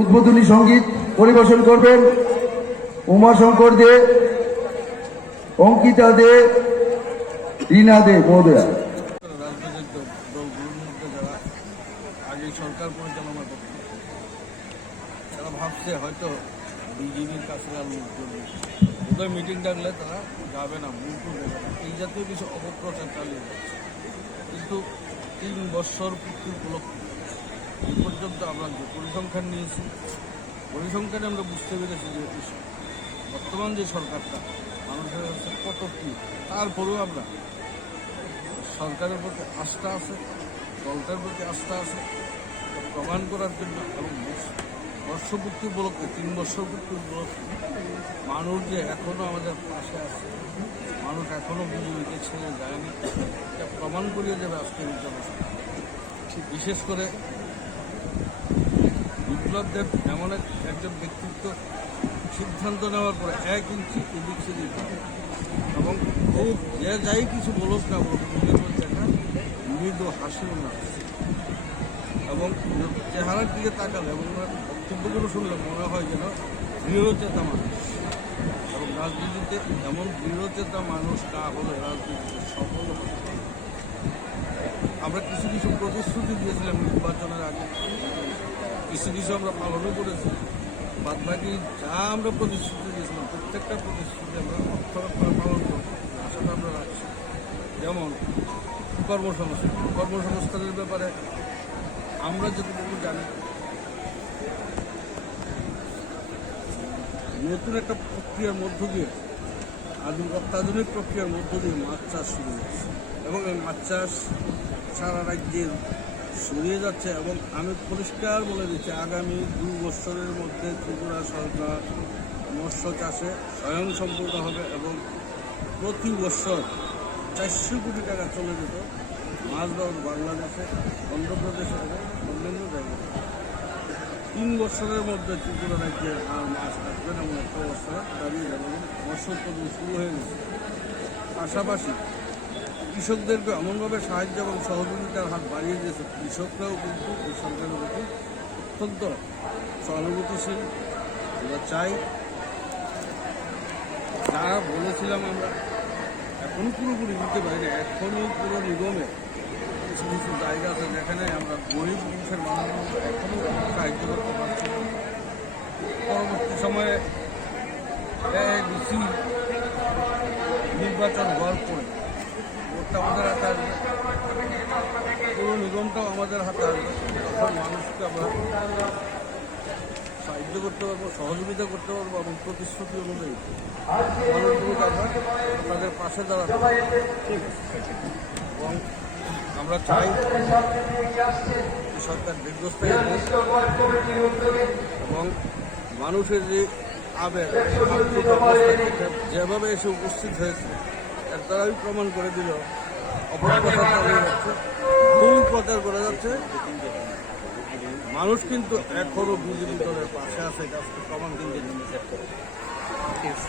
উদ্বোধনী সঙ্গীত পরিবেশন করবেন উমাশঙ্কর দে, অঙ্কিতা দে, রীনা দে মহোদয়া। রাজনৈতিক দলগুলোর মধ্যে যারা আগে সরকার পরিচালনা করত তারা ভাবছে হয়তো বিজেপির কাছে আর লোকজন ওদের মিটিং ডাকলে তারা যাবে না, মুখ দেবে না, এই জাতীয় কিছু অপপ্রচার চালিয়ে যাচ্ছে। কিন্তু 3 বছর পূর্তি উপলক্ষে এই পর্যন্ত আমরা যে পরিসংখ্যান নিয়েছি, পরিসংখ্যানে আমরা বুঝতে পেরেছি যে বর্তমান যে সরকারটা মানুষের কাছে কত কি, তারপরেও আমরা সরকারের প্রতি আস্থা আছে, দলটার প্রতি আস্থা আছে প্রমাণ করার জন্য। এবং বর্ষপূর্তি উপলক্ষে 3 বছর পূর্তি উপলক্ষে মানুষ যে এখনও আমাদের পাশে আছে, মানুষ এখনও বিজেপিকে ছেড়ে যায়নি, এটা প্রমাণ করিয়ে দেবে আজকের এই জনসভা। বিশেষ করে বিপ্লব দেব এমন একজন ব্যক্তিত্ব, সিদ্ধান্ত নেওয়ার পরে 1 ইঞ্চি এদিক সেদিক এবং খুব যে যাই কিছু বলুক না বলুক মুখের মধ্যে একটা মৃদু হাসি উল্লাস এবং চেহারার দিকে তাকালে এবং বক্তব্যগুলো শুনলে মনে হয় যেন দৃঢ়চেতা মানুষ। এবং রাজনীতিতে এমন দৃঢ়চেতা মানুষ না হলে রাজনীতিতে সফল হবে। আমরা কিছু কিছু প্রতিশ্রুতি দিয়েছিলাম নির্বাচনের আগে, কিছু কিছু আমরা পালনও করেছি। বাদবাকি যা আমরা প্রতিশ্রুতি দিয়েছিলাম প্রত্যেকটা প্রতিশ্রুতি আমরা অক্ষরে পালন করব, আশাটা আমরা রাখছি। যেমন কর্মসংস্থানের ব্যাপারে আমরা যতটুকু জানি নতুন একটা প্রক্রিয়ার মধ্য দিয়ে, অত্যাধুনিক প্রক্রিয়ার মধ্য দিয়ে মাছ চাষ শুরু হচ্ছে এবং এই মাছ চাষ সারা রাজ্যে ছড়িয়ে যাচ্ছে। এবং আমি পরিষ্কার বলে দিচ্ছি, আগামী 2 বছরের মধ্যে ত্রিপুরা সরকার মৎস্য চাষে স্বয়ংসম্পূর্ণ হবে এবং প্রতি বছর 400 কোটি টাকা চলে যেত মাছ ধর বাংলাদেশে, অন্ধ্রপ্রদেশে এবং অন্যান্য জায়গায়। 3 বছরের মধ্যে ত্রিপুরা রাজ্যে আর মাছ আসবে না এমন একটা অবস্থা দাঁড়িয়ে যাবে। মৎস্য উৎপাদন শুরু হয়ে গেছে। পাশাপাশি কৃষকদেরকে এমনভাবে সাহায্য এবং সহযোগিতার হাত বাড়িয়ে দিয়েছে, কৃষকরাও কিন্তু এই সরকারের প্রতি অত্যন্ত সহানুভূতিশীল। আমরা চাই যা বলেছিলাম আমরা এখন পুরোপুরি দিতে পারি না, এখনও পুরো নিগমে কিছু কিছু জায়গা আছে যেখানে আমরা গরিব মানুষের মানুষ এখনও সাহায্য করতে পারছি। পরবর্তী সময়ে বেশি নির্বাচন হওয়ার পরে ভোটটা আমাদের হাতে আসবে, পুরো নিগমটাও আমাদের হাতে আসবে, তখন মানুষকে আমরা সাহায্য করতে পারবো, সহযোগিতা করতে পারবো এবং প্রতিশ্রুতি অনুযায়ী মানুষগুলোকে আমরা তাদের পাশে দাঁড়াতে এবং আমরা চাই সরকার দীর্ঘস্থায়ী এবং মানুষের যে আবেগ যেভাবে এসে উপস্থিত হয়েছে এর দ্বারাই প্রমাণ করে দিল অপপ্রচার চালিয়ে যাচ্ছে, ভুল প্রচার করে যাচ্ছে। মানুষ কিন্তু এখনও বিজেপি দলের পাশে আছে, প্রমাণ কিন্তু